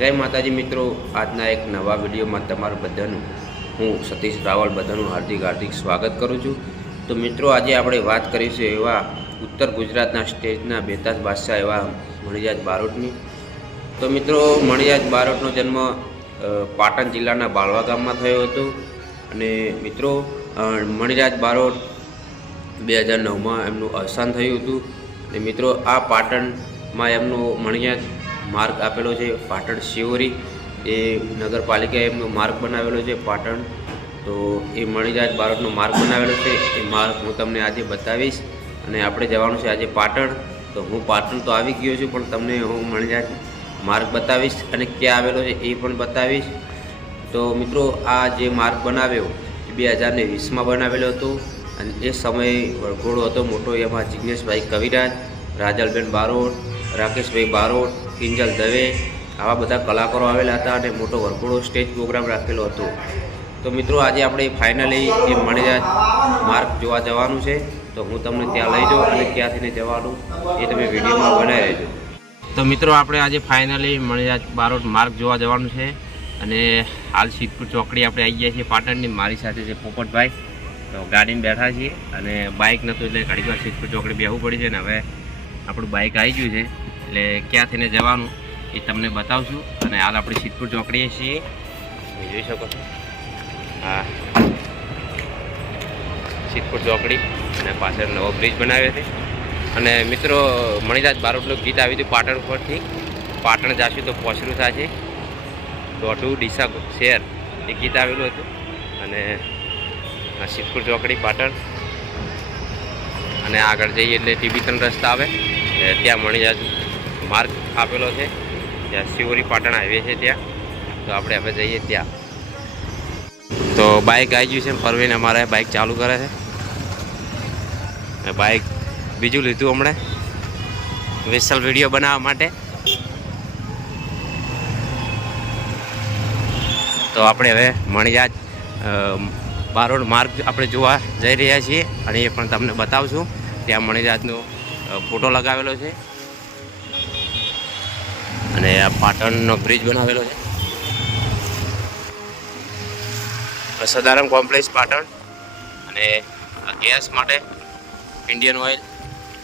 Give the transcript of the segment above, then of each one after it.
જય માતાજી મિત્રો, આજના એક નવા વિડીયોમાં તમારું બધાનું, હું સતીશ રાવલ બધાનું હાર્દિક હાર્દિક સ્વાગત કરું છું. તો મિત્રો, આજે આપણે વાત કરીશું એવા ઉત્તર ગુજરાતના સ્ટેજના બેતાજ બાદશાહ એવા મણિયાજ બારોટની. તો મિત્રો મણિયાજ બારોટનો જન્મ પાટણ જિલ્લાના બાળવા ગામમાં થયો હતો. અને મિત્રો મણિરાજ બારોટ બે હજાર નવમાં એમનું અવસાન થયું હતું. અને મિત્રો, આ પાટણમાં એમનો મણિયાજ માર્ગ આપેલો છે, પાટણ શિવરી. એ નગરપાલિકાએ એમનો માર્ગ બનાવેલો છે, પાટણ. તો એ મણિરાજ બારોટનો માર્ગ બનાવેલો છે. એ માર્ગ હું તમને આજે બતાવીશ અને આપણે જવાનું છે આજે પાટણ. તો હું પાટણ તો આવી ગયો છું, પણ તમને હું મણિરાજ માર્ગ બતાવીશ અને ક્યાં આવેલો છે એ પણ બતાવીશ. તો મિત્રો, આ જે માર્ગ બનાવ્યો, એ બે હજારને વીસમાં બનાવેલો હતો અને એ સમયે વળઘોડો હતો મોટો. એમાં જિજ્ઞેશભાઈ કવિરાજ, રાજલબેન બારોટ, રાકેશભાઈ બારોટ કિંજલ દવે આવા બધા કલાકારો આવેલા હતા અને મોટો વરઘોડો સ્ટેજ પ્રોગ્રામ રાખેલો હતો. તો મિત્રો, આજે આપણે ફાઇનલી એ મણિરાજ માર્ગ જોવા જવાનું છે, તો હું તમને ત્યાં લઈ જાઉં અને ક્યાંથી જવાનું. એ તમે વિડીયોમાં બનાવી રહેજો. તો મિત્રો, આપણે આજે ફાઇનલી મણિરાજ બારોટ માર્ગ જોવા જવાનું છે અને હાલ સિદ્ધપુર ચોકડી આપણે આવી ગયા છીએ પાટણની. મારી સાથે છે પોપટભાઈ. તો ગાડીમાં બેઠા છીએ અને બાઇક નહોતું એટલે ઘડીક વાર સિદ્ધપુર ચોકડી બેહવું પડી છે ને હવે આપણું બાઇક આવી ગયું છે. એટલે ક્યાં થઈને જવાનું એ તમને બતાવશું. અને હાલ આપણે સિદ્ધપુર ચોકડીએ છીએ. જોઈ શકો છો. હા સિદ્ધપુર ચોકડી અને પાછળ નવો બ્રિજ બનાવ્યો છે. અને મિત્રો, મણિદાસ બારોટનું ગીત આવ્યું હતું પાટણ ઉપરથી. પાટણ જશું તો પોસરું થશે. દોઢું ડીસા શહેર એ ગીત આવેલું હતું. અને આ સિદ્ધપુર ચોકડી પાટણ. અને આગળ જઈએ એટલે ટીબી ત્રણ રસ્તા આવે. ત્યાં મણિરાજ માર્ગ આપેલો છે. ત્યાં શિવરી પાટણ હાઈવે છે ત્યાં. તો આપણે હવે જઈએ ત્યાં. તો બાઇક આવી ગયું છે પરવીને અમારે બાઇક ચાલુ કરે છે. બાઇક બીજું લીધું હમણાં. વિસલ વીડિયો બનાવવા માટે. તો આપણે હવે મણિરાજ બારોડ માર્ગ આપણે જોવા જઈ રહ્યા છીએ. અને એ પણ તમને બતાવશું ત્યાં મણિરાજનો ફોટો લગાવેલો છે. અને આ પાટણનો બ્રિજ બનાવેલો છે. સદારામ કોમ્પ્લેક્સ પાટણ અને ગેસ માટે ઇન્ડિયન ઓઇલ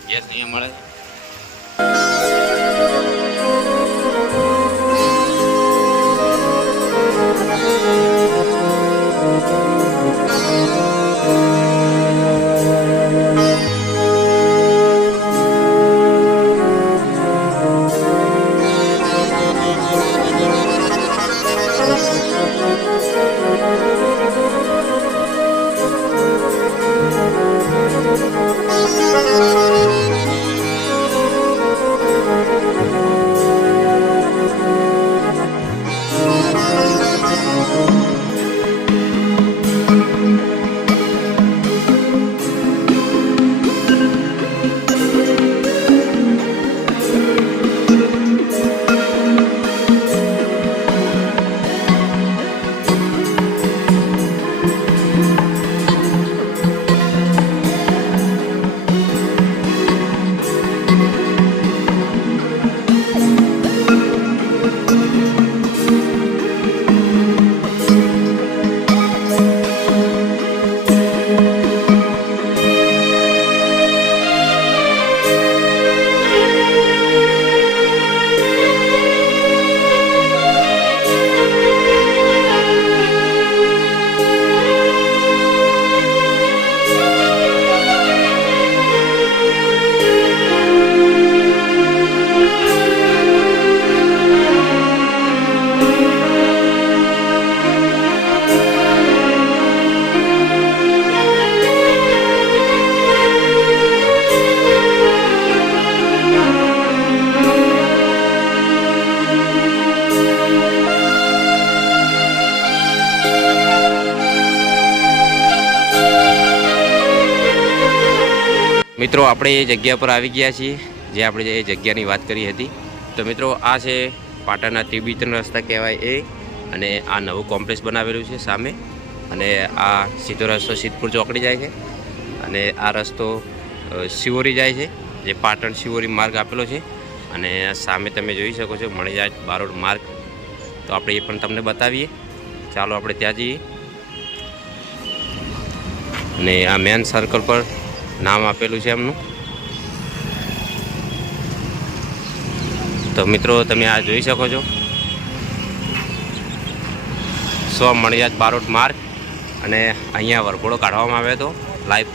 ગેસ અહીંયા મળે છે. મિત્રો, આપણે એ જગ્યા પર આવી ગયા છીએ, જે આપણે એ જગ્યાની વાત કરી હતી. તો મિત્રો, આ છે પાટણના ત્રિબીતન રસ્તા કહેવાય એ, અને આ નવું કોમ્પ્લેક્સ બનાવેલું છે સામે. અને આ સીધો રસ્તો સિદ્ધપુર ચોકડી જાય છે. અને આ રસ્તો શિવોરી જાય છે, જે પાટણ શિવોરી માર્ગ આપેલો છે. અને સામે તમે જોઈ શકો છો મણિજાજ બારોડ માર્ગ. તો આપણે એ પણ તમને બતાવીએ. ચાલો, આપણે ત્યાં જઈએ. અને આ મેન સર્કલ પર નામ આપેલું છે એમનું. તો મિત્રો, તમે આ જોઈ શકો છો. સો મણિયાદ બારોટ માર્ગ અને અહીંયા વરઘોડો કાઢવામાં આવ્યો હતો. લાઈવ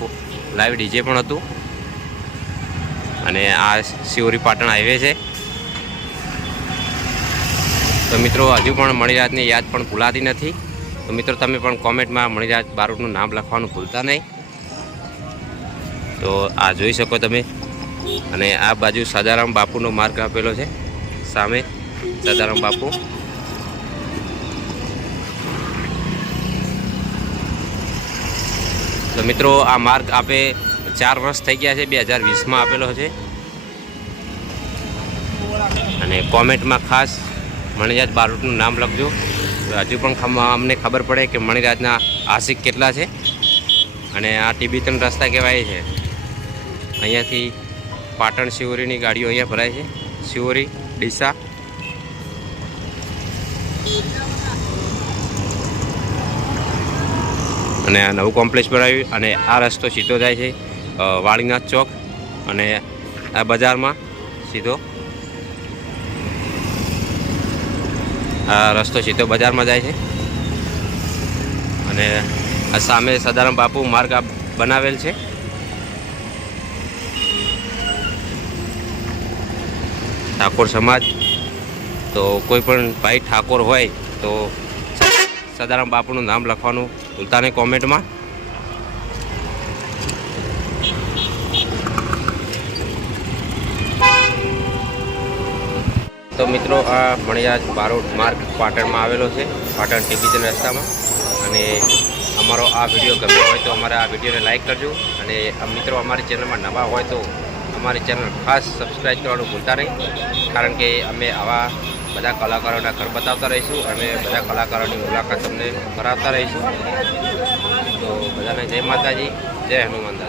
લાઈવ ડીજે પણ હતું. અને આ શિવરી પાટણ હાઈવે છે. તો મિત્રો, હજુ પણ મણિરાજની યાદ પણ ભૂલાતી નથી. તો મિત્રો, તમે પણ કોમેન્ટમાં મણિરાજ બારોટનું નામ લખવાનું ભૂલતા નહીં. તો આ જોઈ શકો તમે. અને આ બાજુ સદારામ બાપુનો માર્ગ આપેલો છે. સામે સદારામ બાપુ. તો મિત્રો, આ માર્ગ આપે ચાર વર્ષ થઈ ગયા છે, બે હજાર વીસમાં આપેલો છે. અને કોમેન્ટમાં ખાસ મણિરાજ બારોટનું નામ લખજો. હજુ પણ અમને ખબર પડે કે મણિરાજના આશિક કેટલા છે. અને આ ટીબી ત્રણ રસ્તા કહેવાય છે. અહીંયાથી પાટણ શિવરીની ગાડીઓ અહીંયા ભરાય છે. શિવરી, ડીસા. અને આ નવું કોમ્પ્લેક્સ ભરાયું અને આ રસ્તો સીધો જાય છે વાળીનાથ ચોક અને આ બજારમાં સીધો. આ રસ્તો સીધો બજારમાં જાય છે. અને આ સામે સદારામ બાપુ માર્ગ બનાવેલ છે. ઠાકોર સમાજ. તો કોઈ પણ ભાઈ ઠાકોર હોય તો સદારામ બાપુનું નામ લખવાનું. ભૂલતા નહીં કોમેન્ટમાં. તો મિત્રો, આ મણિયાજ બારોડ માર્ગ પાટણમાં આવેલો છે, પાટણ ટીપીજન રસ્તામાં. અને અમારો આ વીડિયો ગમ્યો હોય તો અમારા આ વિડીયોને લાઈક કરજો. અને મિત્રો અમારી ચેનલમાં નવા હોય તો અમારી ચેનલ ખાસ સબસ્ક્રાઈબ કરવાનું ભૂલતા નહીં, કારણ કે અમે આવા બધા કલાકારોના ઘર બતાવતા રહીશું, અને બધા કલાકારોની મુલાકાત તમને કરાવતા રહીશું. તો બધાને જય માતાજી, જય હનુમાન